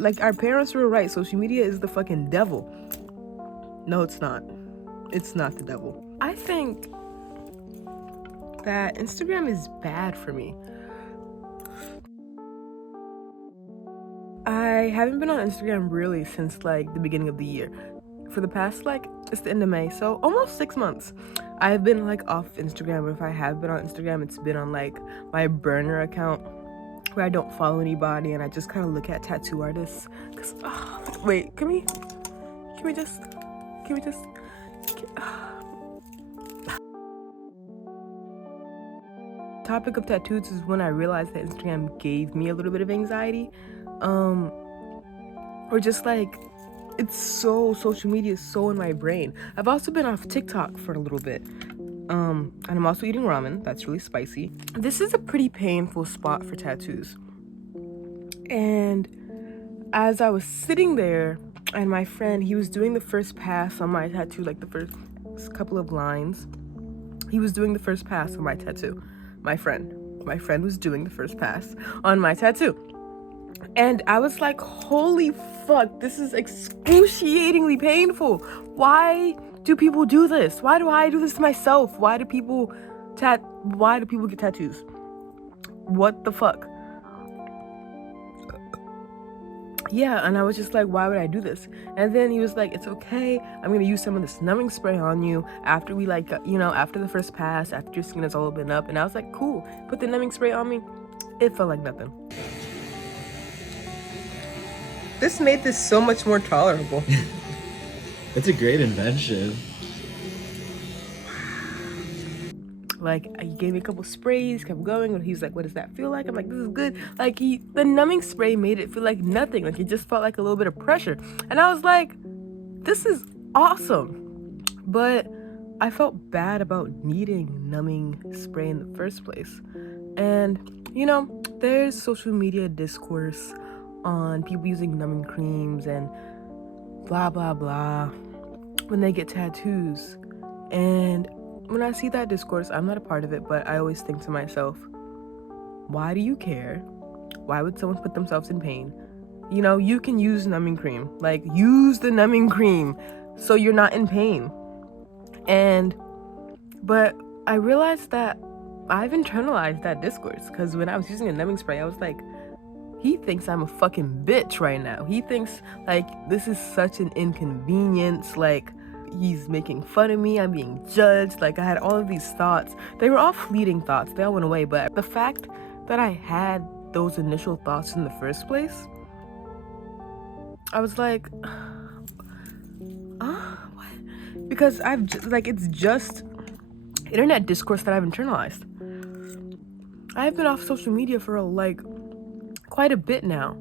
Like, our parents were right. Social media is the fucking devil. No, it's not. It's not the devil. I think that Instagram is bad for me. I haven't been on Instagram really since like the beginning of the year. For the past it's the end of May, so almost 6 months. I've been off Instagram. If I have been on Instagram, it's been on my burner account where I don't follow anybody and I just kind of look at tattoo artists. Cause wait, can we just topic of tattoos is when I realized that Instagram gave me a little bit of anxiety. Or just it's so, social media is so in my brain. I've also been off TikTok for a little bit. And I'm also eating ramen. That's really spicy. This is a pretty painful spot for tattoos. And as I was sitting there, and my friend, he was doing the first pass on my tattoo, like the first couple of lines. He was doing the first pass on my tattoo. My friend was doing the first pass on my tattoo. And I was like, holy fuck, this is excruciatingly painful. Why do people do this? Why do I do this to myself? Why do people get tattoos? What the fuck? Yeah, and I was just like, why would I do this? And then he was like, it's okay. I'm gonna use some of this numbing spray on you after we after the first pass, after your skin has all been up. And I was like, cool. Put the numbing spray on me. It felt like nothing. This made this so much more tolerable. That's a great invention. He gave me a couple sprays, kept going, and he was like, what does that feel like? I'm like, this is good. The numbing spray made it feel like nothing. It just felt like a little bit of pressure. And I was like, this is awesome. But I felt bad about needing numbing spray in the first place. And, there's social media discourse on people using numbing creams and blah, blah, blah when they get tattoos. And when I see that discourse, I'm not a part of it, but I always think to myself, why do you care? Why would someone put themselves in pain? You can use numbing cream. Use the numbing cream so you're not in pain. But I realized that I've internalized that discourse, because when I was using a numbing spray, I was like, he thinks I'm a fucking bitch right now. He thinks this is such an inconvenience. He's making fun of me. I'm being judged. I had all of these thoughts. They were all fleeting thoughts. They all went away. But the fact that I had those initial thoughts in the first place, I was like, what? Because it's just internet discourse that I've internalized. I've been off social media for quite a bit now.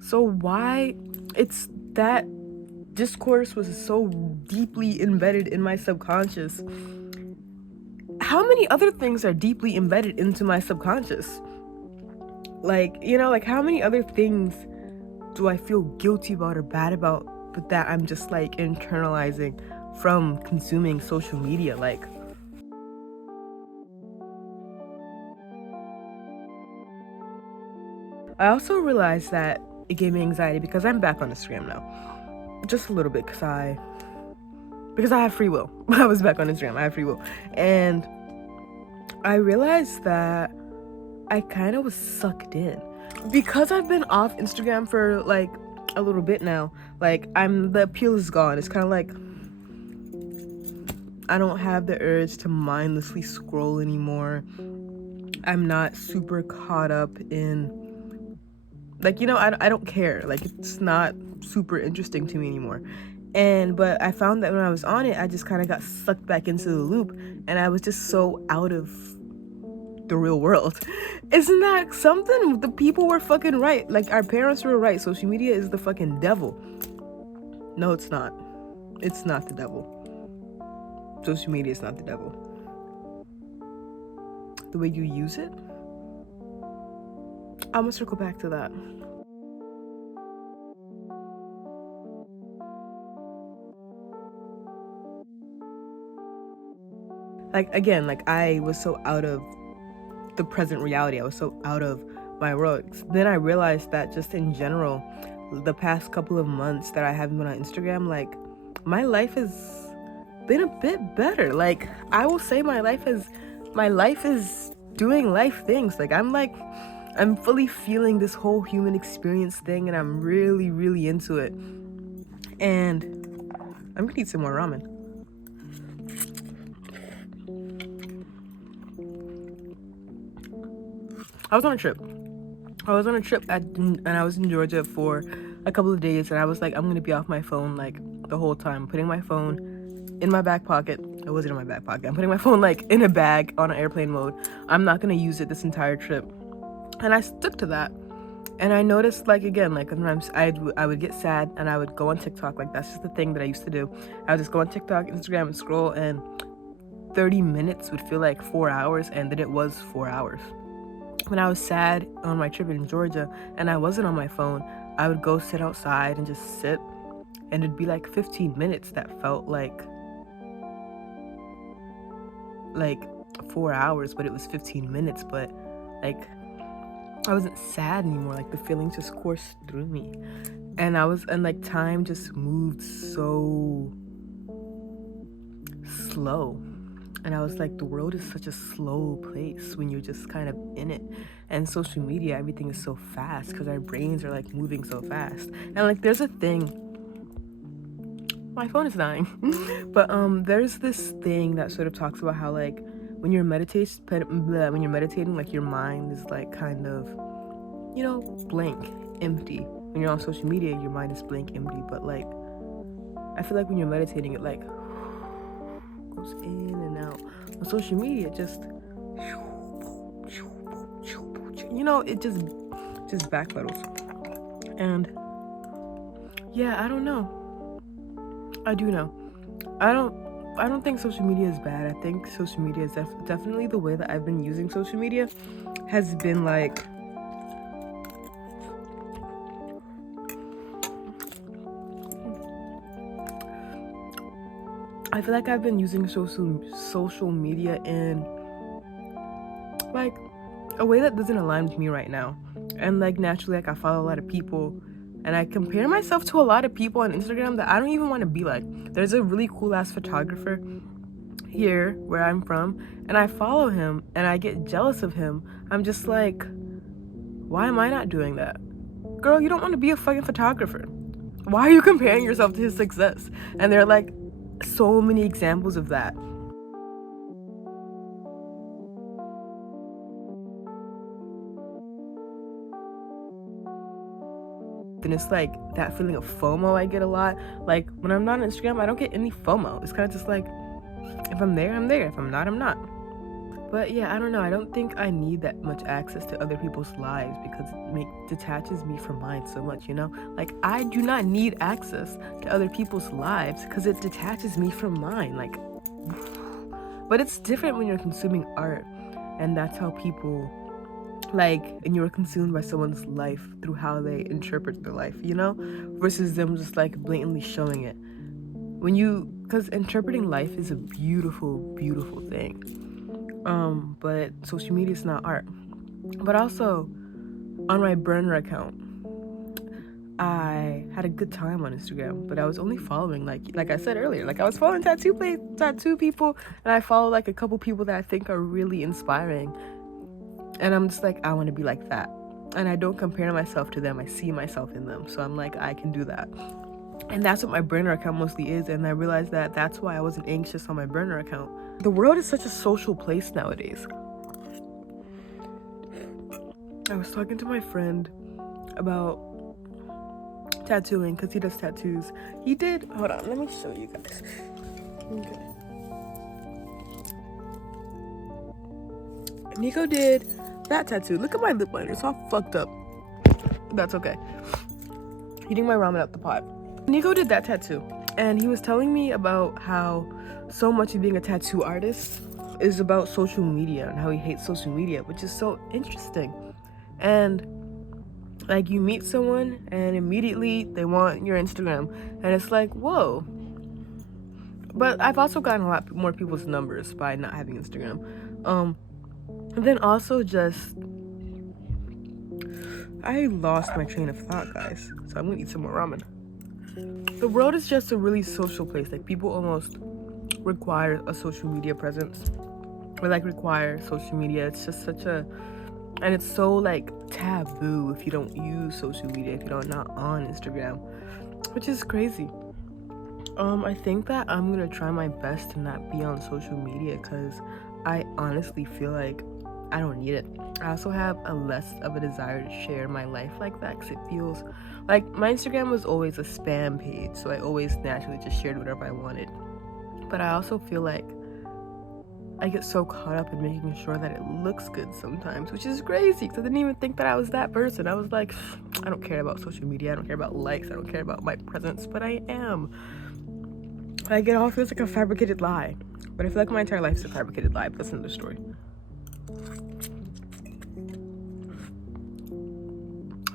So why it's that discourse was so deeply embedded in my subconscious. How many other things are deeply embedded into my subconscious? How many other things do I feel guilty about or bad about, but that I'm just internalizing from consuming social media? I also realized that it gave me anxiety because I'm back on Instagram now. Just a little bit, because I have free will. I was back on Instagram. I have free will. And I realized that I kind of was sucked in. Because I've been off Instagram for a little bit now, the appeal is gone. It's kind of I don't have the urge to mindlessly scroll anymore. I'm not super caught up in I don't care. It's not super interesting to me anymore. But I found that when I was on it, I just kind of got sucked back into the loop, and I was just so out of the real world. Isn't that something? The people were fucking right. Our parents were right. Social media is the fucking devil. No, it's not. It's not the devil. Social media is not the devil. The way you use it, I'm gonna circle back to that. Again, I was so out of the present reality. I was so out of my world. Then I realized that just in general, the past couple of months that I haven't been on Instagram, like my life has been a bit better. Like I will say my life is doing life things. Like I'm fully feeling this whole human experience thing, and I'm really, really into it. And I'm gonna eat some more ramen. I was on a trip. And I was in Georgia for a couple of days, and I was like, I'm gonna be off my phone like the whole time. Putting my phone in my back pocket. It wasn't in my back pocket. I'm putting my phone like in a bag on an airplane mode. I'm not gonna use it this entire trip, and I stuck to that. And I noticed, like, again, like sometimes I would get sad and I would go on TikTok. Like that's just the thing that I used to do. I would just go on TikTok, Instagram, and scroll, and 30 minutes would feel like 4 hours, and then it was 4 hours. When I was sad on my trip in Georgia and I wasn't on my phone, I would go sit outside and just sit, and it'd be like 15 minutes that felt like 4 hours, but it was 15 minutes. But like I wasn't sad anymore. Like the feelings just coursed through me, and like time just moved so slow. And I was like, the world is such a slow place when you're just kind of in it. And social media, everything is so fast because our brains are like moving so fast. And like there's a thing, my phone is dying. But there's this thing that sort of talks about how like when you're meditating, like your mind is like kind of, blank, empty. When you're on social media, your mind is blank, empty. But like I feel like when you're meditating, it like goes in and out. On social media, it just it just backpedals. And yeah, I don't know. I do know. I don't think social media is bad. I think social media is definitely the way that I've been using social media has been like I feel like I've been using social media in like a way that doesn't align with me right now. And like naturally, like I follow a lot of people and I compare myself to a lot of people on Instagram that I don't even want to be like. There's a really cool ass photographer here where I'm from, and I follow him and I get jealous of him. I'm just like, why am I not doing that? Girl, you don't want to be a fucking photographer. Why are you comparing yourself to his success? And there are like so many examples of that. And it's like that feeling of FOMO I get a lot. Like when I'm not on Instagram, I don't get any FOMO. It's kind of just like, if I'm there, I'm there. If I'm not, I'm not. But yeah, I don't know. I don't think I need that much access to other people's lives because it detaches me from mine so much, Like I do not need access to other people's lives because it detaches me from mine. Like, but it's different when you're consuming art, and that's how people and you're consumed by someone's life through how they interpret their life, versus them just like blatantly showing it. Because interpreting life is a beautiful, beautiful thing. But social media is not art. But also, on my burner account, I had a good time on Instagram, but I was only following like I said earlier, like I was following tattoo people, and I follow like a couple people that I think are really inspiring. And I'm just like, I want to be like that. And I don't compare myself to them. I see myself in them. So I'm like, I can do that. And that's what my burner account mostly is. And I realized that that's why I wasn't anxious on my burner account. The world is such a social place nowadays. I was talking to my friend about tattooing because he does tattoos. Hold on, let me show you guys. Okay. Nico did that tattoo. Look at my lip liner. It's all fucked up. That's okay. Eating my ramen out the pot. Nico did that tattoo. And he was telling me about how so much of being a tattoo artist is about social media and how he hates social media, which is so interesting. And like you meet someone and immediately they want your Instagram. And it's like, whoa. But I've also gotten a lot more people's numbers by not having Instagram. And then also just I lost my train of thought, guys. So I'm gonna eat some more ramen. The world is just a really social place. Like, people almost require a social media presence. Or like require social media. It's just such a, and it's so like taboo if you don't use social media, if you're not on Instagram, which is crazy. I think that I'm gonna try my best to not be on social media because I honestly feel like I don't need it. I also have a less of a desire to share my life like that because it feels like my Instagram was always a spam page, so I always naturally just shared whatever I wanted. But I also feel like I get so caught up in making sure that it looks good sometimes, which is crazy because I didn't even think that I was that person. I was like, I don't care about social media, I don't care about likes, I don't care about my presence, but I am. Like, it all feels like a fabricated lie. But I feel like my entire life is a fabricated lie, but that's another story.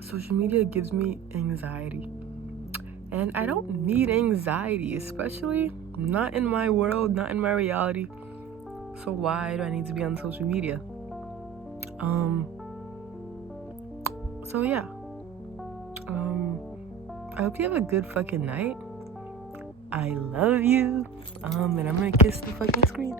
Social media gives me anxiety. And I don't need anxiety, especially not in my world, not in my reality. So why do I need to be on social media? So yeah. I hope you have a good fucking night. I love you. And I'm gonna kiss the fucking screen.